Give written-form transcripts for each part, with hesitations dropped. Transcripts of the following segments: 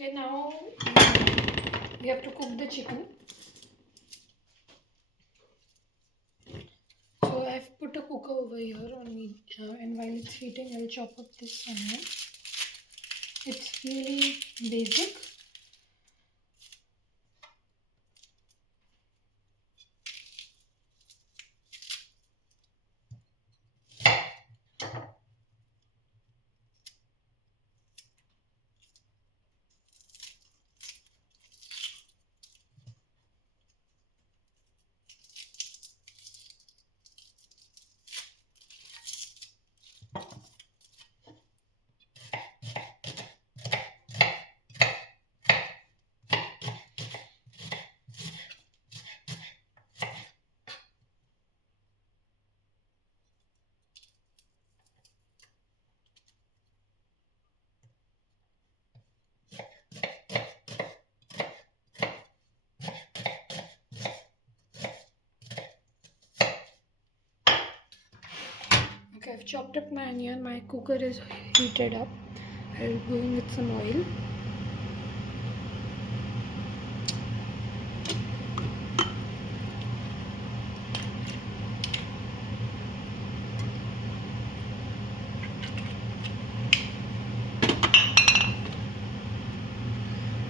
Okay, now we have to cook the chicken. So I've put a cooker over here on me, and while it's heating, I'll chop up this onion. It's really basic. Okay, I've chopped up my onion. My cooker is heated up. I'll go in with some oil.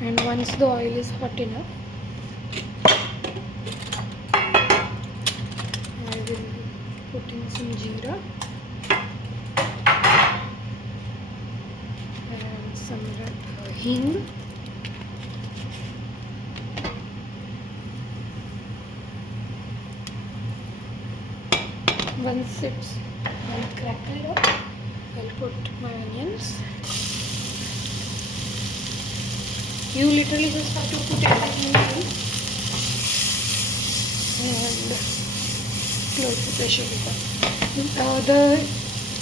And once the oil is hot enough, I will put in some jeera and some hing. Once it's all crackled up, I'll put my onions. You literally just have to put everything in and close the pressure cooker. The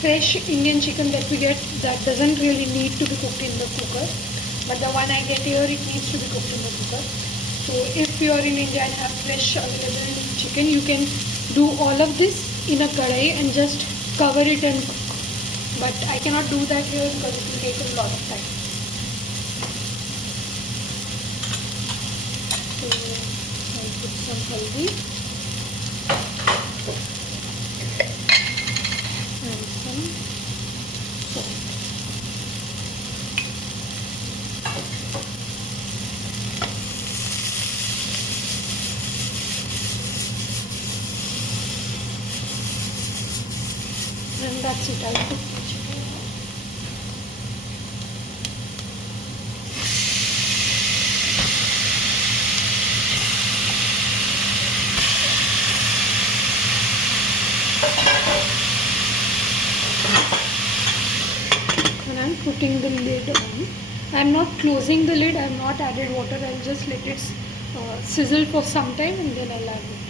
fresh Indian chicken that we get, that doesn't really need to be cooked in the cooker, but the one I get here, it needs to be cooked in the cooker. So if you are in India and have fresh available chicken, you can do all of this in a kadai and just cover it and cook. But I cannot do that here because it will take a lot of time. So I'll put some haldi and some salt. And that's it. I'll cook the chicken. And I'm putting the lid on. I'm not closing the lid. I've not added water. I'll just let it sizzle for some time and then I'll add water.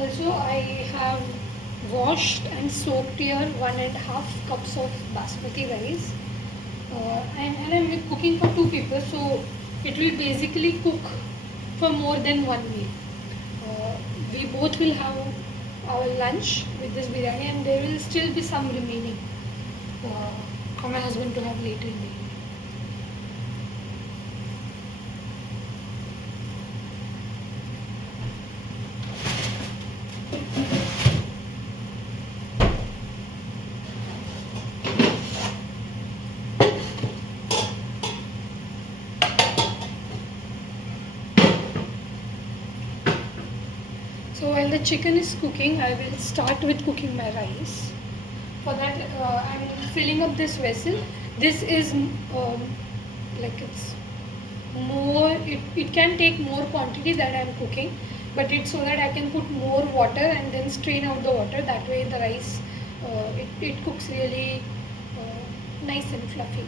Also, I have washed and soaked here 1.5 cups of basmati rice. And I'm cooking for 2 people, so it will basically cook for more than one meal. We both will have our lunch with this biryani, and there will still be some remaining for my husband to have later in the evening. So while the chicken is cooking, I will start with cooking my rice. For that, I'm filling up this vessel. This is like it's more, it can take more quantity that I am cooking, but it's so that I can put more water and then strain out the water. That way the rice, it cooks really nice and fluffy.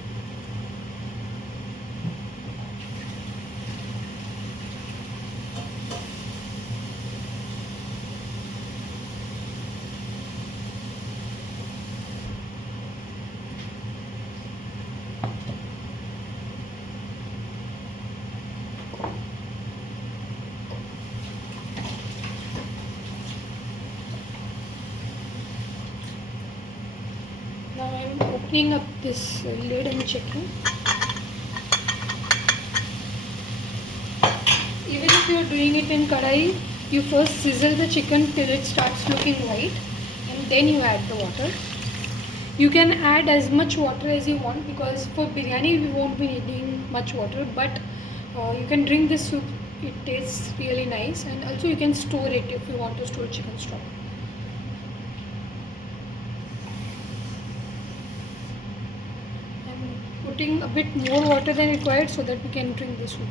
Now I'm opening up this lid and checking. Even if you are doing it in kadai, you first sizzle the chicken till it starts looking white and then you add the water. You can add as much water as you want, because for biryani we won't be needing much water, but you can drink this soup. It tastes really nice, and also you can store it if you want to store chicken stock. I'm putting a bit more water than required so that we can drink this soup.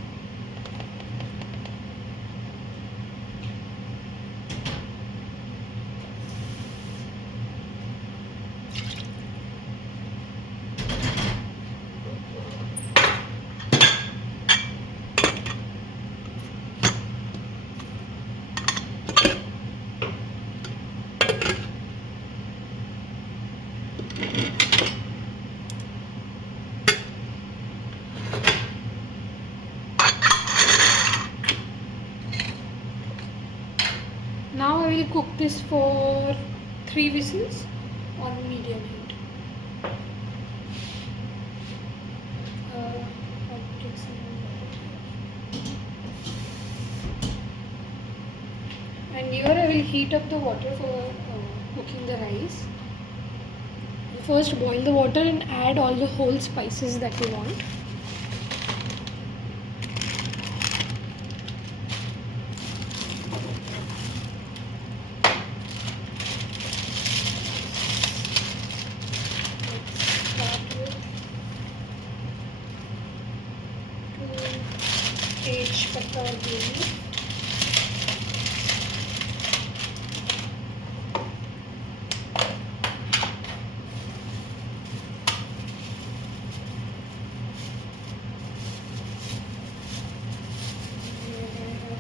Now I will cook this for 3 whistles on medium heat. I'll take some more. And here I will heat up the water for cooking the rice. First boil the water and add all the whole spices that you want. Pepper green.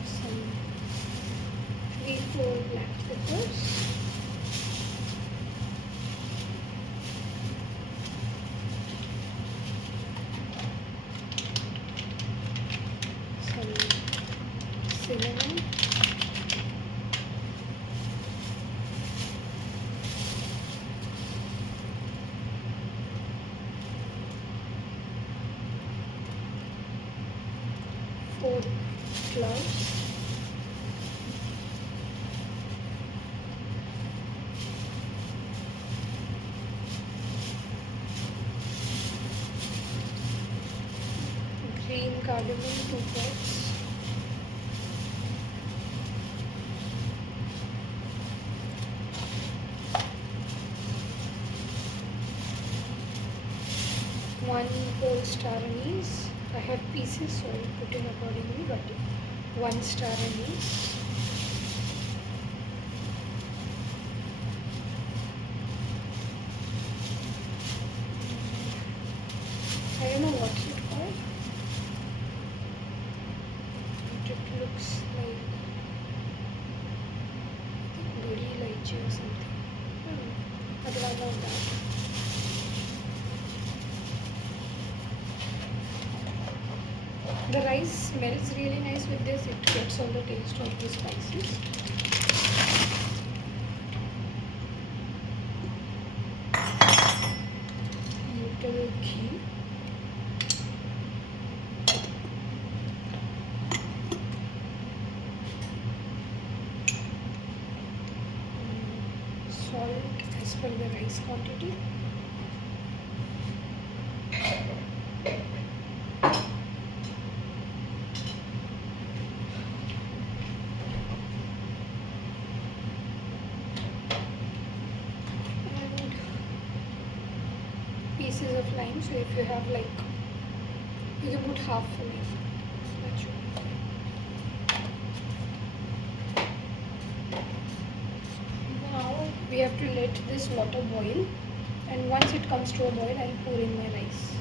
Some 3-4 black peppers. Some cinnamon. Four cloves. Green cardamom, 2 pots. One whole star anise. I have pieces, so I'll put in accordingly, but 1 star anise. I don't know what's it called, but it looks like, I think, badi elaichi or something. I'd rather that. The rice smells really nice with this. It gets all the taste of the spices. Little ghee. Salt as per the rice quantity. Pieces of lime, so if you have, like, you can put half for me. Now we have to let this water boil, and once it comes to a boil, I'll pour in my rice.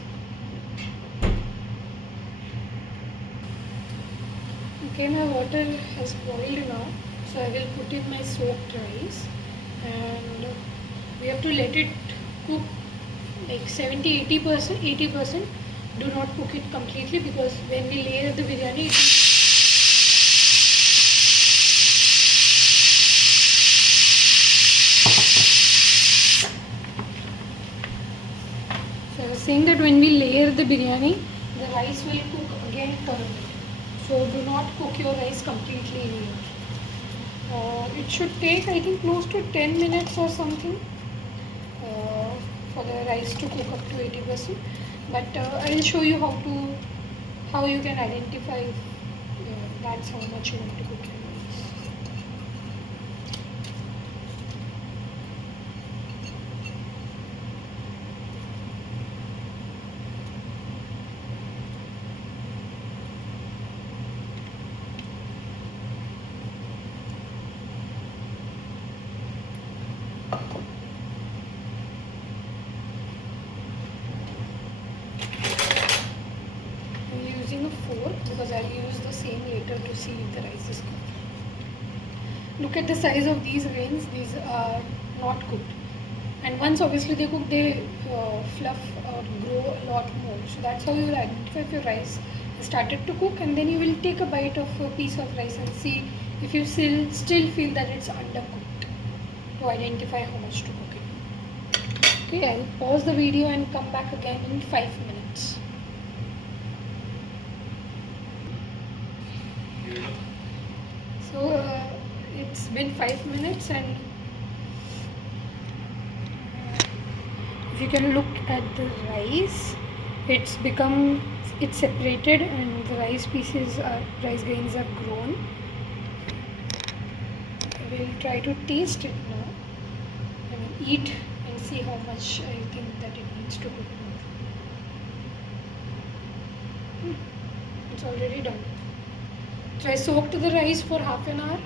Okay, my water has boiled now, so I will put in my soaked rice, and we have to let it cook like 70-80%. 80%. Do not cook it completely, because when we layer the biryani, so I was saying that when we layer the biryani, the rice will cook again further. So do not cook your rice completely in here. It should take, I think, close to 10 minutes or something uh, for the rice to cook up to 80%. But I will show you how you can identify if that's how much you want to cook your rice. I'm using a fork because I'll use the same later to see if the rice is cooked. Look at the size of these grains. These are not cooked. And once obviously they cook, they fluff or grow a lot more. So that's how you will identify if your rice has started to cook, and then you will take a bite of a piece of rice and see if you still feel that it's undercooked, to identify how much to cook it. Okay, I'll pause the video and come back again in 5 minutes. So it's been 5 minutes, and if you can look at the rice, it's separated, and the rice grains have grown. I will try to taste it now. I will eat and see how much I think that it needs to cook more. It's already done. So I soaked the rice for half an hour,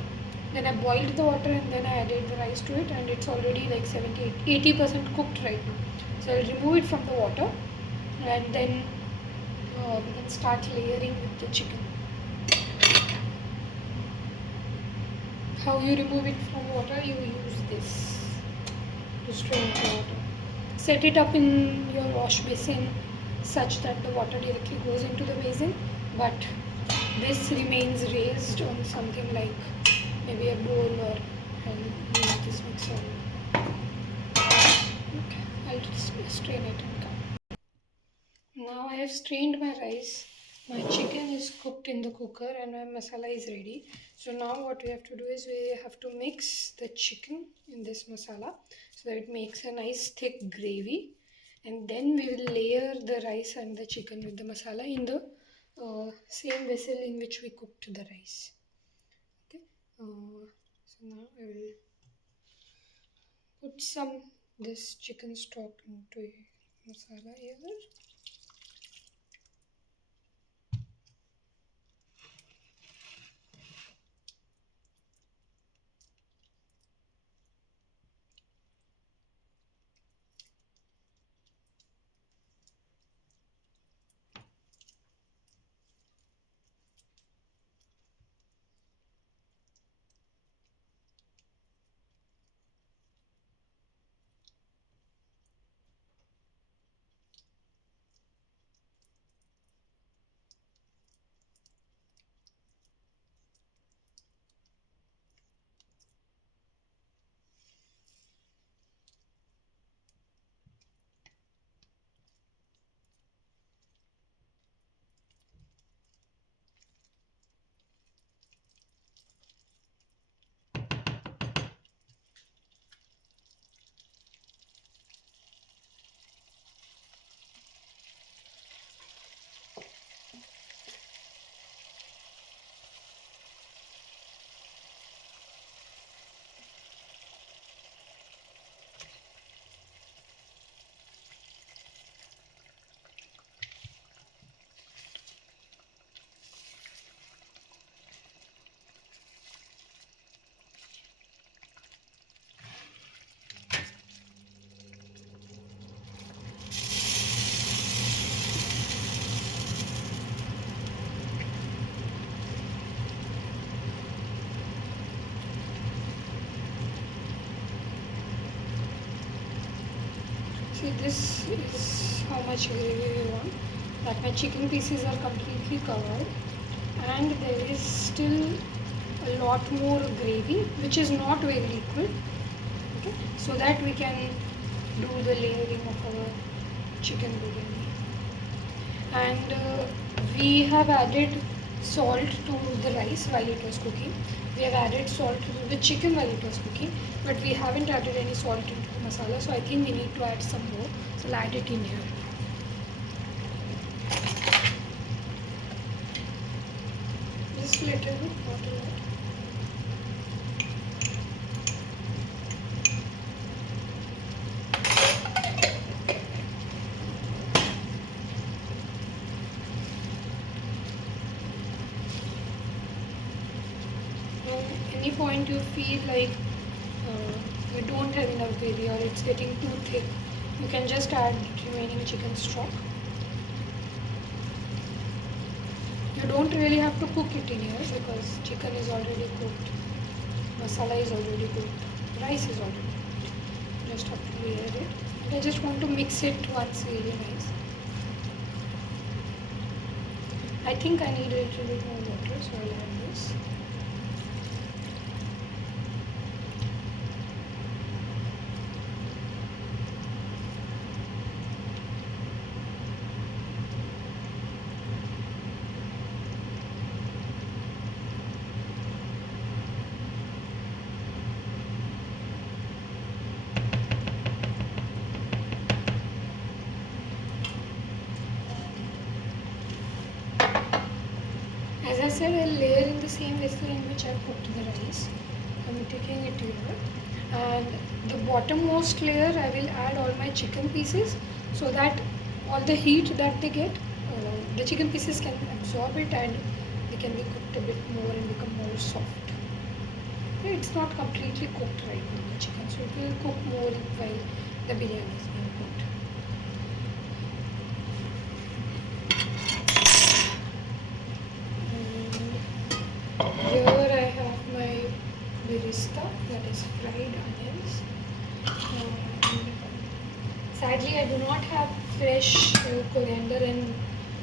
then I boiled the water, and then I added the rice to it, and it's already like 70-80% cooked right now. So I'll remove it from the water, and then we can start layering with the chicken. How you remove it from water? You use this to strain the water. Set it up in your wash basin such that the water directly goes into the basin, but this remains raised on something like maybe a bowl, or I'll use this mixer. Okay, I'll just strain it and come. Now I have strained my rice. My chicken is cooked in the cooker and my masala is ready. So now what we have to do is we have to mix the chicken in this masala so that it makes a nice thick gravy, and then we will layer the rice and the chicken with the masala in the same vessel in which we cooked the rice. Okay. So now I will put some this chicken stock into masala here. See, this is how much gravy we want. That my chicken pieces are completely covered, and there is still a lot more gravy which is not very liquid. Okay, so that we can do the layering of our chicken biryani. And we have added salt to the rice while it was cooking. We have added salt to the chicken while it was cooking, but we haven't added any salt into the masala, so I think we need to add some more. So I'll add it in here. Just a little bit, not a lot. Any point you feel like you don't have enough gravy or it's getting too thick, you can just add remaining chicken stock. You don't really have to cook it in here because chicken is already cooked, masala is already cooked, rice is already cooked. You just have to layer it. And I just want to mix it once really nice. I think I need a little bit more water, so I'll add this. As I said, I'll layer in the same vessel in which I've cooked the rice. I'm taking it here. And the bottommost layer, I will add all my chicken pieces so that all the heat that they get, the chicken pieces can absorb it and they can be cooked a bit more and become more soft. It's not completely cooked right now, the chicken, so it will cook more while the biryani is being cooked. Here I have my birista, that is fried onions. And sadly, I do not have fresh coriander and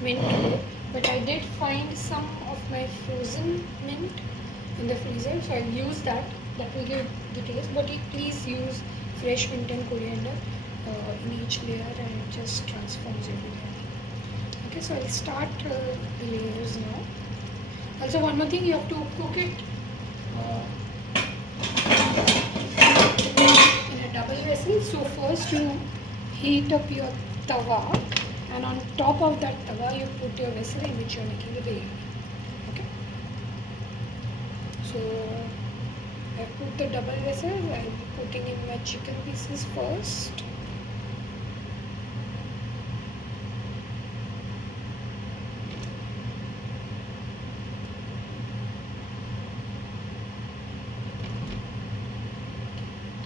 mint today, but I did find some of my frozen mint in the freezer, so I'll use that. That will give the taste. But please use fresh mint and coriander in each layer, and it just transforms your biryani. Okay, so I'll start the layers now. Also, one more thing, you have to cook it in a double vessel. So first you heat up your tawa, and on top of that tawa you put your vessel in which you are making the biryani. Okay. So I put the double vessel. I am putting in my chicken pieces first.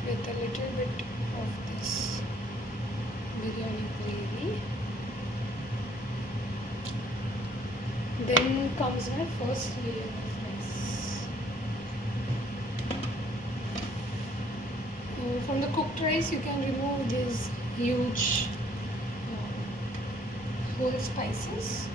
With a little bit of this biryani gravy. Then comes my first layer of rice. From the cooked rice you can remove these huge whole spices.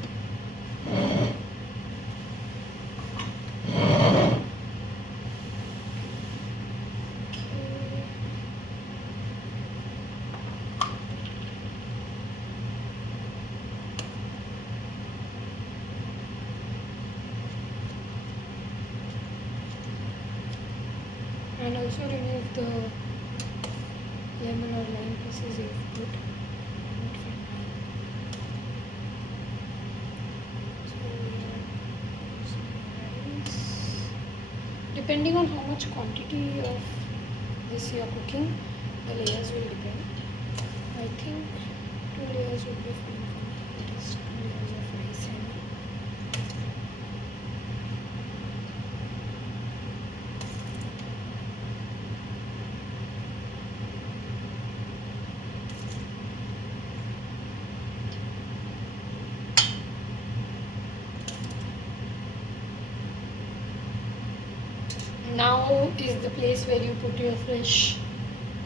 And also remove the lemon or lime pieces you've put. So, depending on how much quantity of this you are cooking, the layers will depend. I think 2 layers would be fine for me. It is 2 layers of rice and now is the place where you put your fresh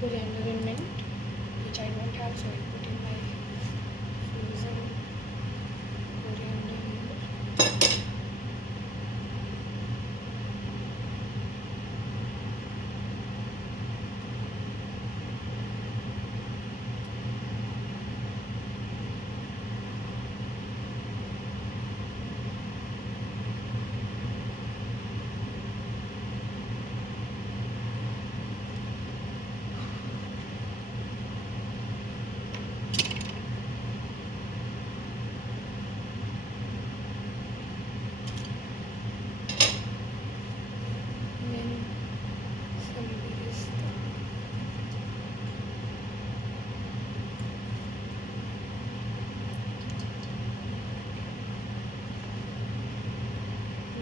coriander and mint, which I I don't have, so I'll put in my frozen coriander here. Then some birista.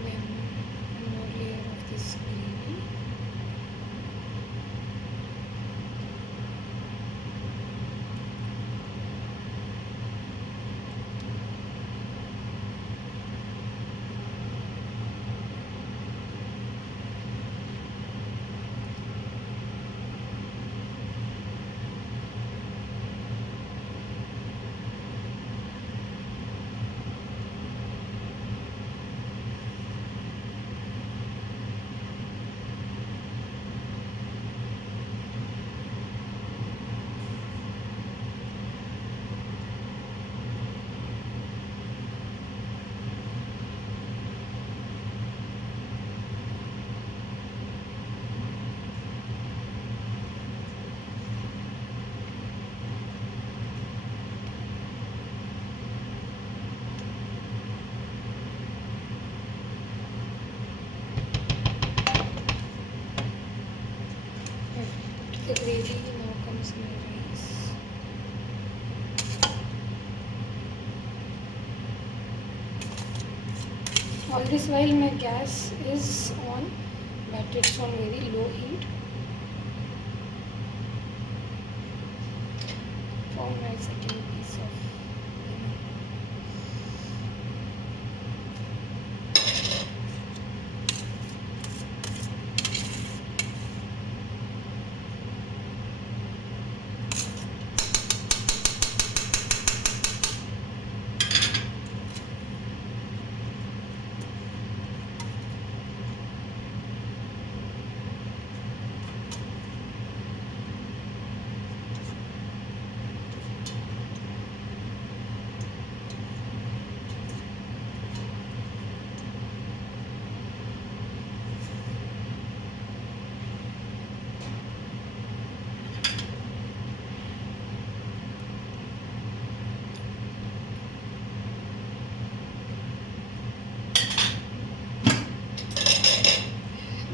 Then one more layer of this gravy. The gravy, now comes my rice. All this while my gas is on, but it's on very low heat for my second piece of lemon.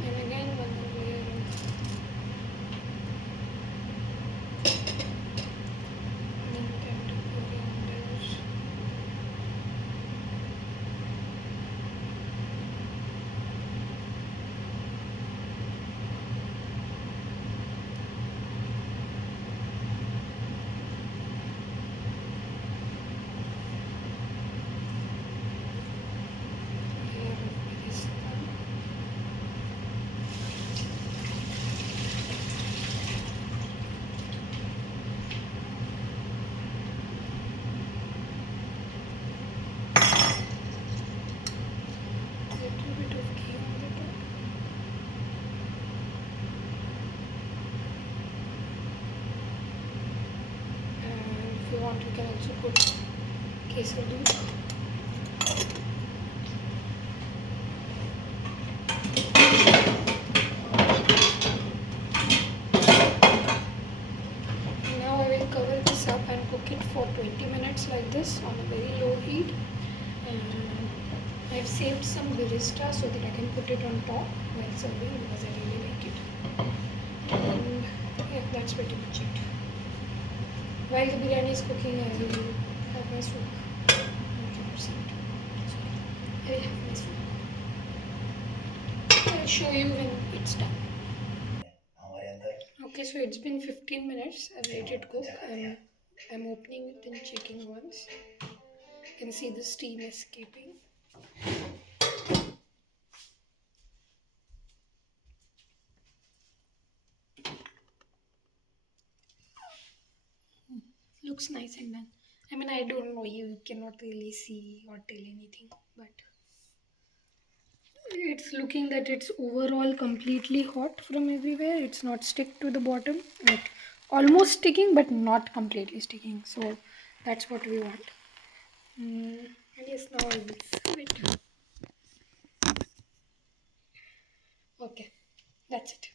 And again one more layer of mint and coriander. Layer of birista. Little bit of ghee on the top. And if you want, you can also put kesar doodh. Now I will cover this up and cook it for 20 minutes like this on a very low heat. And I've saved some birista so that I can put it on top while serving because I really like it. And yeah, that's pretty much it. While the biryani is cooking, I will have my soup. Okay, proceed. I will have my soup. I'll show you when it's done. Okay, so it's been 15 minutes. I've let it cook and I'm opening it and checking once. You can see the steam escaping. looks nice and done. I mean, I don't know, you cannot really see or tell anything, but it's looking that it's overall completely hot from everywhere. It's not stick to the bottom, like almost sticking, but not completely sticking. So that's what we want. And yes, now I will serve it. Okay, that's it.